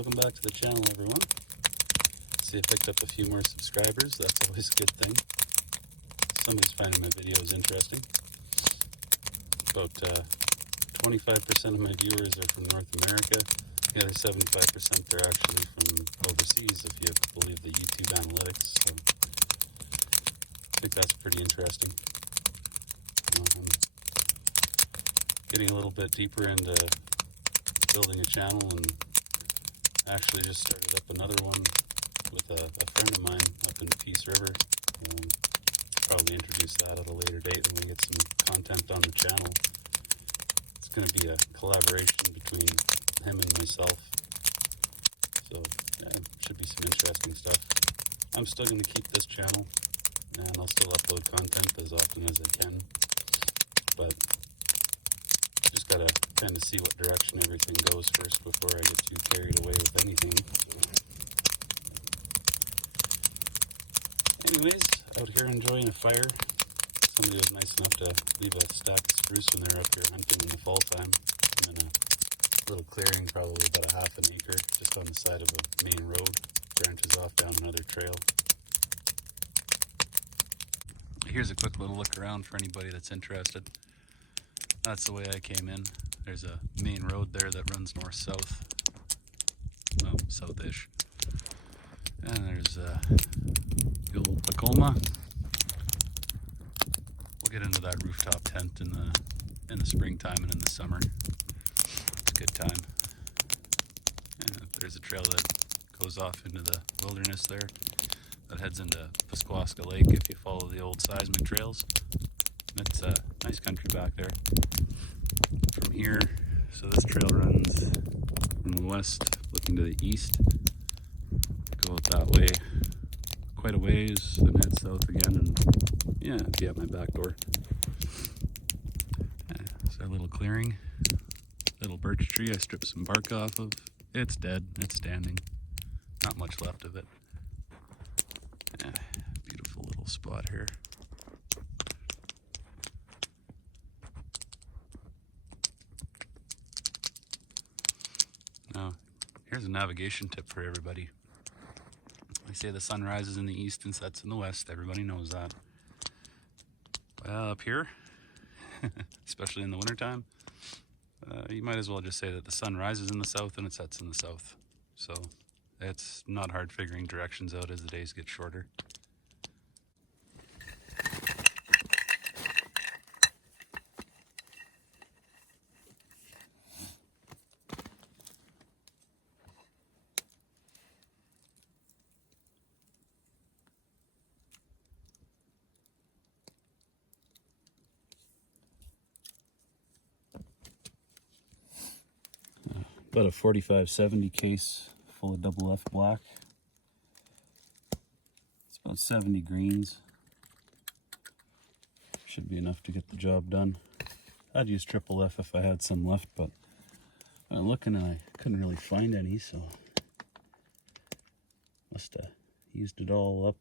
Welcome back to the channel, everyone. See, I picked up a few more subscribers. That's always a good thing. Somebody's finding my videos interesting. About 25% of my viewers are from North America. The other 75% are actually from overseas, if you believe the YouTube analytics. So I think that's pretty interesting. I'm getting a little bit deeper into building a channel, and actually just started up another one with a friend of mine up in Peace River. Probably introduce that at a later date when we get some content on the channel. It's going to be a collaboration between him and myself. So yeah, should be some interesting stuff. I'm still going to keep this channel, and I'll still upload content as often as I can. But just got to kind of see what direction everything goes first before I get too carried away with anything. Anyways, out here enjoying a fire. Somebody was nice enough to leave a stack of spruce when they're up here hunting in the fall time. I'm in a little clearing, probably about a half an acre, just on the side of a main road. Branches off down another trail. Here's a quick little look around for anybody that's interested. That's the way I came in. There's a main road there that runs north-south. Well, south-ish. And there's the old Tacoma. We'll get into that rooftop tent in the springtime and in the summer. It's a good time. And there's a trail that goes off into the wilderness there that heads into Pasquasca Lake if you follow the old seismic trails. It's a nice country back there. From here, so this trail runs from the west looking to the east. Go out that way quite a ways, then head south again, and yeah, it'd be at my back door. It's our little clearing. Little birch tree I stripped some bark off of. It's dead, it's standing. Not much left of it. Yeah, beautiful little spot here. Now, here's a navigation tip for everybody. They say the sun rises in the east and sets in the west. Everybody knows that. Well, up here, especially in the wintertime, you might as well just say that the sun rises in the south and it sets in the south. So it's not hard figuring directions out as the days get shorter. About a 45-70 case full of double F black. It's about 70 greens. Should be enough to get the job done. I'd use triple F if I had some left, but I'm looking and I couldn't really find any, so must have used it all up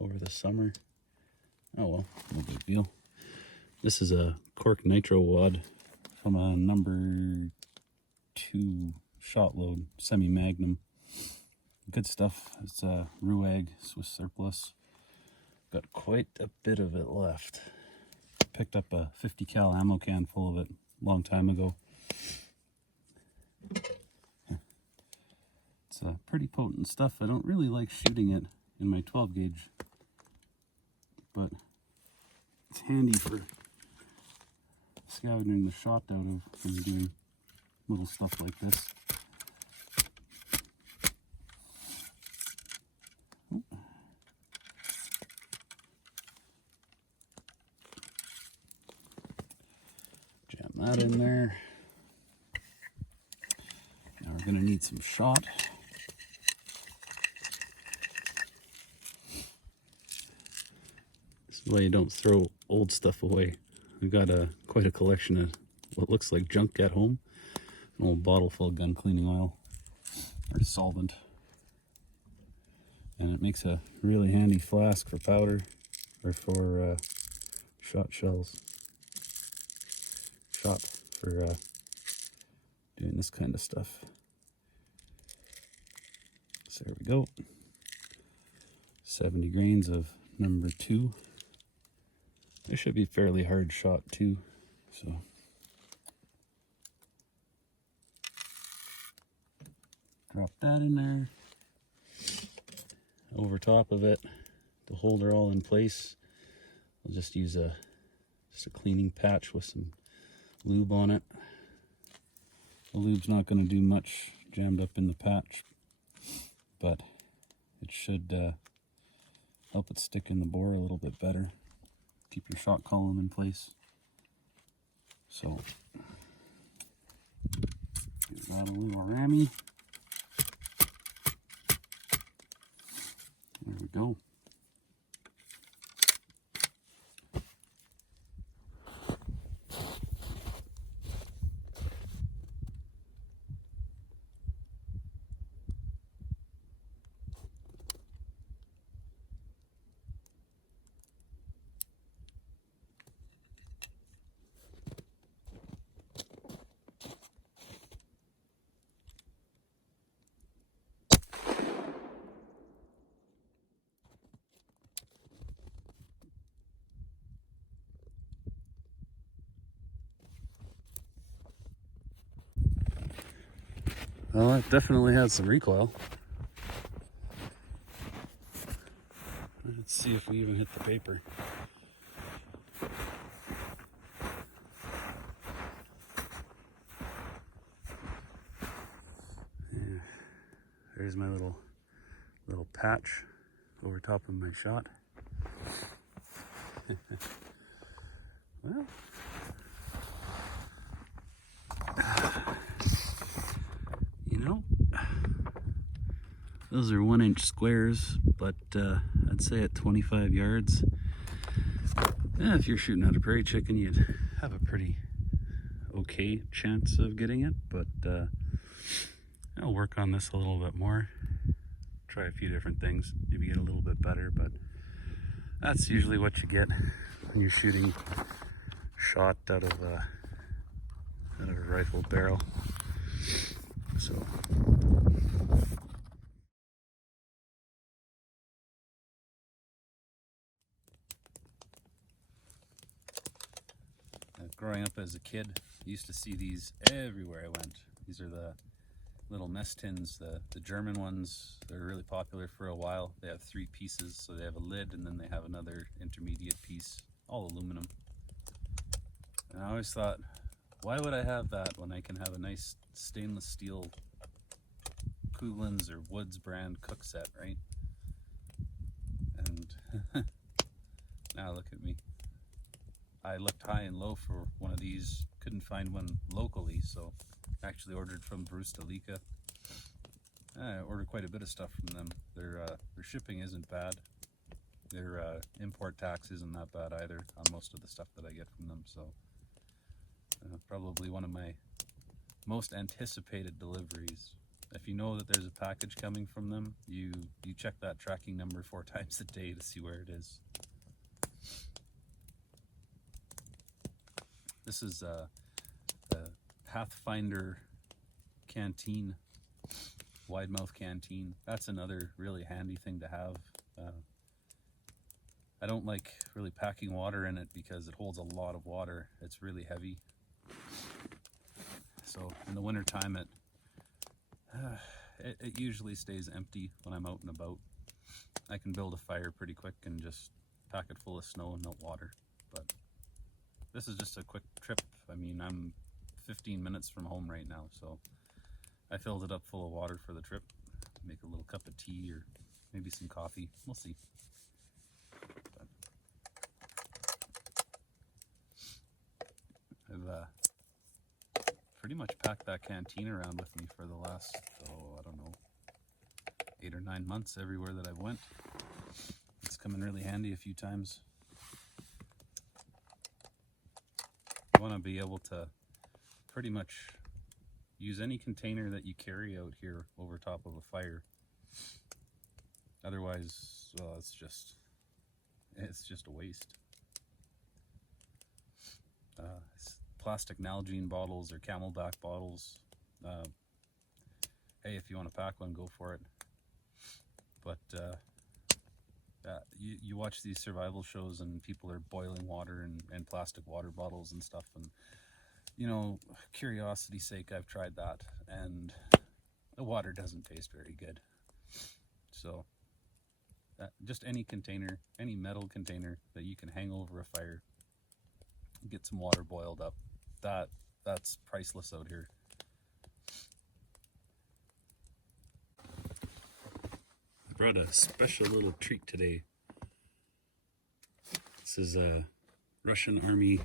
over the summer. Oh well, no big deal. This is a cork nitro wad from a number 2 shot load, semi-magnum. Good stuff. It's a Ruag Swiss surplus. Got quite a bit of it left. Picked up a 50 cal ammo can full of it a long time ago. It's pretty potent stuff. I don't really like shooting it in my 12 gauge, but it's handy for scavenging the shot out of when you're doing little stuff like this. Jam that in there. Now we're going to need some shot. This is why you don't throw old stuff away. We've got quite a collection of what looks like junk at home. An old bottle full of gun cleaning oil or solvent. And it makes a really handy flask for powder or for shot shells. Shot for doing this kind of stuff. There we go. 70 grains of number 2. It should be fairly hard shot too, so. Drop that in there. Over top of it to hold her all in place. I'll just use a cleaning patch with some lube on it. The lube's not going to do much jammed up in the patch, but it should help it stick in the bore a little bit better. Keep your shot column in place. So, give that a little rammy. There we go. Well, it definitely has some recoil. Let's see if we even hit the paper. Yeah. There's my little patch over top of my shot. Well, you know, those are 1-inch squares, but I'd say at 25 yards, if you're shooting at a prairie chicken, you'd have a pretty okay chance of getting it, but I'll work on this a little bit more. Try a few different things, maybe get a little bit better, but that's usually what you get when you're shooting shot out of a rifle barrel. So growing up as a kid, I used to see these everywhere I went. These are the little mess tins, the German ones. They're really popular for a while. They have 3 pieces, so they have a lid and then they have another intermediate piece, all aluminum. And I always thought, why would I have that when I can have a nice stainless steel Kuglins or Woods brand cook set, right? And now look at me. I looked high and low for one of these, couldn't find one locally, so I actually ordered from Bruce Delika. I ordered quite a bit of stuff from them. Their shipping isn't bad. Their import tax isn't that bad either on most of the stuff that I get from them, so probably one of my most anticipated deliveries. If you know that there's a package coming from them, you check that tracking number 4 times a day to see where it is. This is a Pathfinder canteen, wide mouth canteen. That's another really handy thing to have. I don't like really packing water in it because it holds a lot of water. It's really heavy. So in the winter time, it usually stays empty when I'm out and about. I can build a fire pretty quick and just pack it full of snow and no water. But this is just a quick trip. I mean, I'm 15 minutes from home right now, so I filled it up full of water for the trip. Make a little cup of tea or maybe some coffee. We'll see. But I've pretty much packed that canteen around with me for the last, I don't know, 8 or 9 months everywhere that I've went. It's come in really handy a few times. You want to be able to pretty much use any container that you carry out here over top of a fire. Otherwise, well, it's just a waste. Plastic Nalgene bottles or Camelback bottles. Hey, if you want to pack one, go for it. But you watch these survival shows and people are boiling water and plastic water bottles and stuff, and you know, curiosity's sake, I've tried that, and the water doesn't taste very good. So just any container, any metal container that you can hang over a fire, get some water boiled up, that's priceless out here. I brought a special little treat today. This is a Russian Army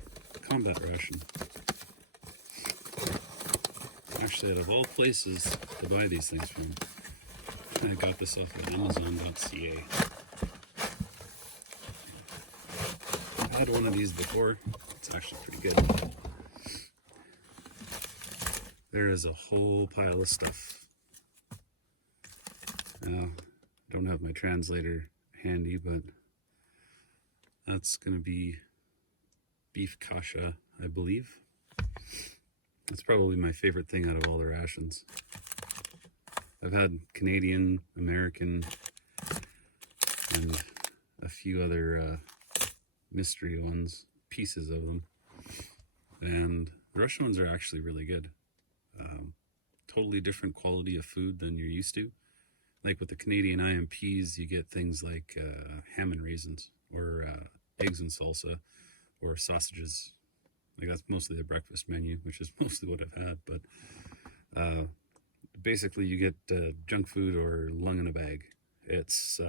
combat ration. Actually, out of all places to buy these things from, I got this off of Amazon.ca. I've had one of these before. It's actually pretty good. There is a whole pile of stuff. Now, I don't have my translator handy, but that's going to be beef kasha, I believe. That's probably my favorite thing out of all the rations. I've had Canadian, American, and a few other mystery ones, pieces of them. And the Russian ones are actually really good. Totally different quality of food than you're used to. Like with the Canadian IMPs, you get things like ham and raisins, or eggs and salsa, or sausages. Like that's mostly the breakfast menu, which is mostly what I've had. But basically, you get junk food or lung in a bag. It's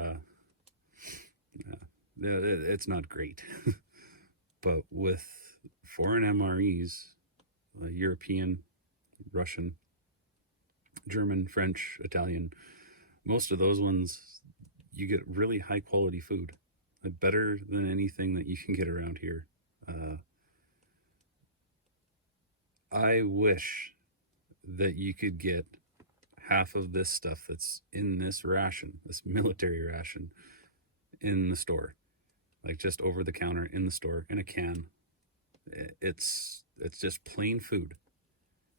it's not great. But with foreign MREs, European, Russian, German, French, Italian, most of those ones, you get really high quality food, better than anything that you can get around here. I wish that you could get half of this stuff that's in this ration, this military ration, in the store, like just over the counter in the store in a can. It's just plain food.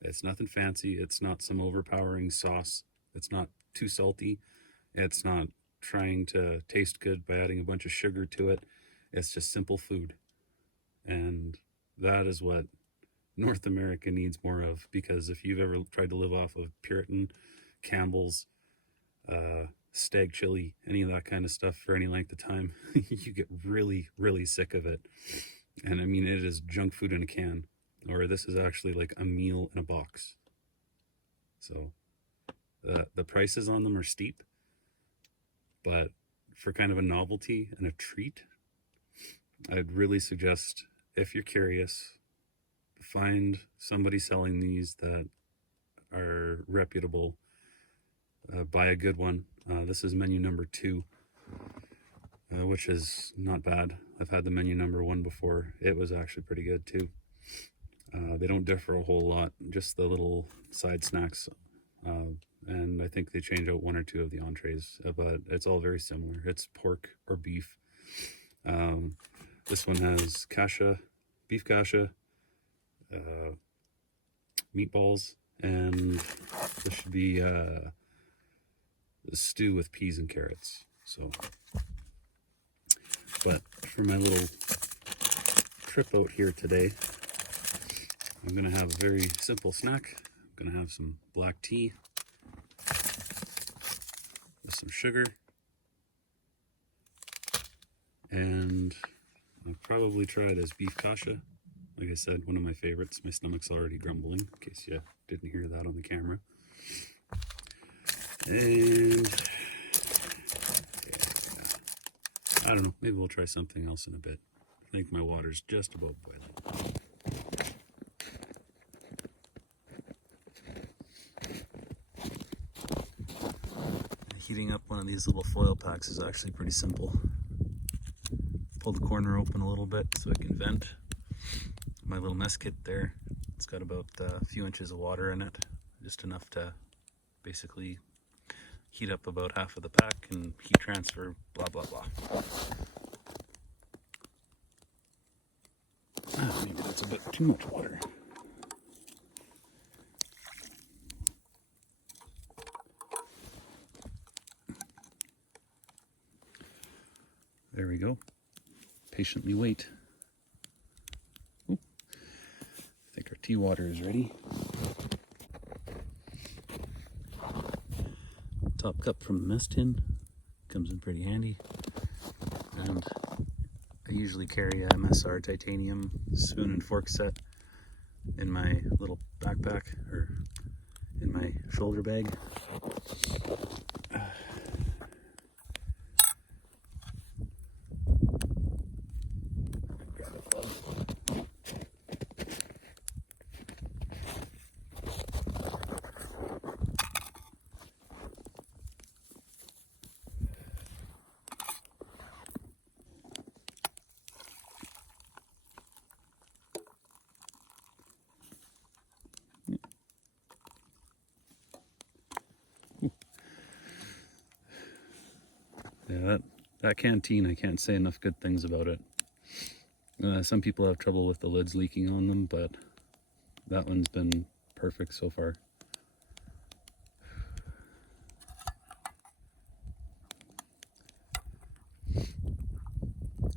It's nothing fancy. It's not some overpowering sauce. It's not too salty. It's not trying to taste good by adding a bunch of sugar to it. It's just simple food. And that is what North America needs more of, because if you've ever tried to live off of Puritan, Campbell's, stag chili, any of that kind of stuff for any length of time, you get really, really sick of it. And I mean, it is junk food in a can, or this is actually like a meal in a box. So the prices on them are steep, but for kind of a novelty and a treat, I'd really suggest, if you're curious, find somebody selling these that are reputable. Buy a good one. This is menu number 2, which is not bad. I've had the menu number 1 before. It was actually pretty good too. They don't differ a whole lot, just the little side snacks. And I think they change out 1 or 2 of the entrees, but it's all very similar. It's pork or beef. This one has kasha, beef kasha, meatballs, and this should be a stew with peas and carrots. So, but for my little trip out here today, I'm gonna have a very simple snack. I'm gonna have some black tea with some sugar, and I'll probably try it as beef kasha. Like I said, one of my favorites. My stomach's already grumbling, in case you didn't hear that on the camera. And yeah, I don't know, maybe we'll try something else in a bit. I think my water's just about boiling. Heating up one of these little foil packs is actually pretty simple. Pull the corner open a little bit so I can vent. My little mess kit there, it's got about a few inches of water in it, just enough to basically heat up about half of the pack and heat transfer, blah blah blah. Maybe that's a bit too much water. There we go. Patiently wait. Ooh. I think our tea water is ready. Top cup from the mess tin. Comes in pretty handy. And I usually carry a MSR titanium spoon and fork set in my little backpack or in my shoulder bag. Yeah, that canteen, I can't say enough good things about it. Some people have trouble with the lids leaking on them, but that one's been perfect so far.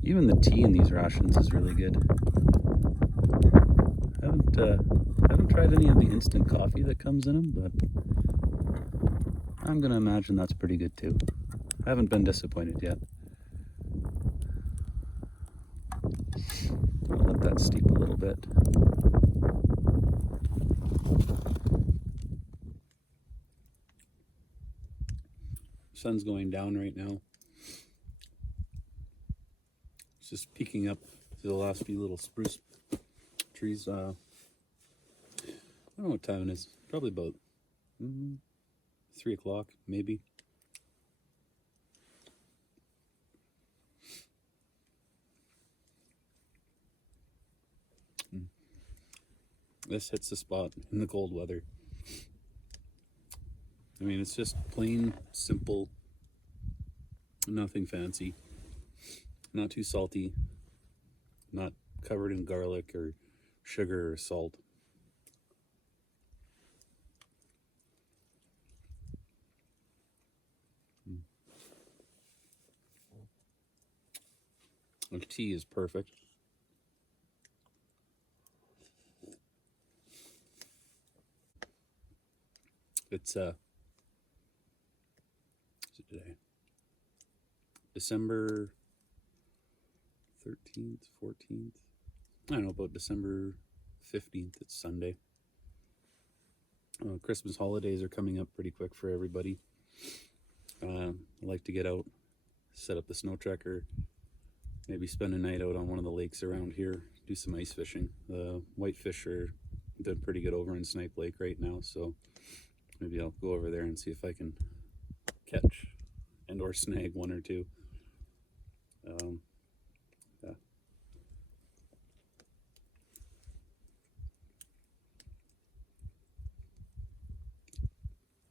Even the tea in these rations is really good. I haven't tried any of the instant coffee that comes in them, but I'm gonna imagine that's pretty good too. I haven't been disappointed yet. I'll let that steep a little bit. Sun's going down right now. It's just peeking up to the last few little spruce trees. I don't know what time it is. Probably about 3 o'clock, maybe. This hits the spot in the cold weather. I mean, it's just plain, simple, nothing fancy. Not too salty, not covered in garlic or sugar or salt. The tea is perfect. It's today? December 13th, 14th. I don't know, about December 15th. It's Sunday. Christmas holidays are coming up pretty quick for everybody. I like to get out, set up the snow tracker, maybe spend a night out on one of the lakes around here, do some ice fishing. The whitefish are doing pretty good over in Snipe Lake right now, so maybe I'll go over there and see if I can catch and or snag one or two. Yeah.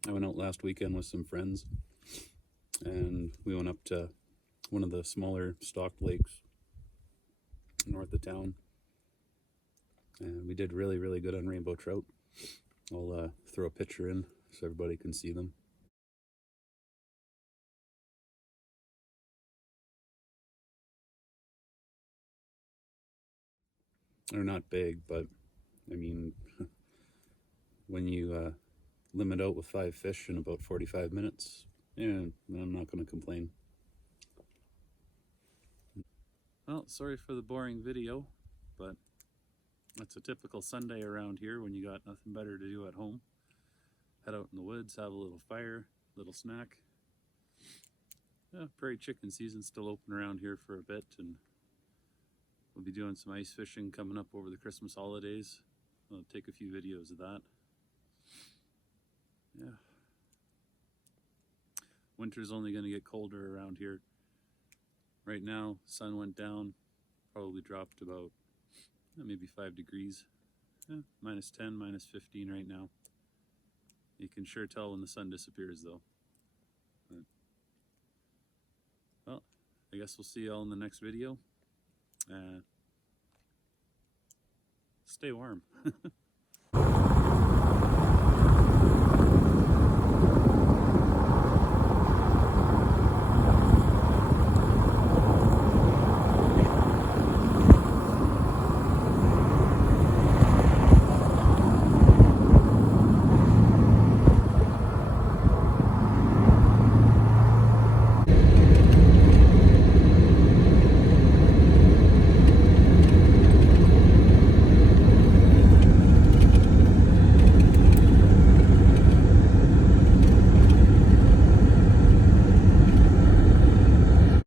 I went out last weekend with some friends, and we went up to one of the smaller stocked lakes north of town, and we did really, really good on rainbow trout. I'll throw a picture in so everybody can see them. They're not big, but I mean, when you limit out with 5 fish in about 45 minutes, yeah, I'm not going to complain. Well, sorry for the boring video, but that's a typical Sunday around here when you got nothing better to do at home. Head out in the woods, have a little fire, little snack. Yeah, prairie chicken season's still open around here for a bit, and we'll be doing some ice fishing coming up over the Christmas holidays. I'll take a few videos of that. Yeah. Winter's only going to get colder around here. Right now, sun went down, probably dropped about maybe 5 degrees. Yeah, minus 10, minus 15 right now. You can sure tell when the sun disappears though. Well, I guess we'll see you all in the next video. Stay warm.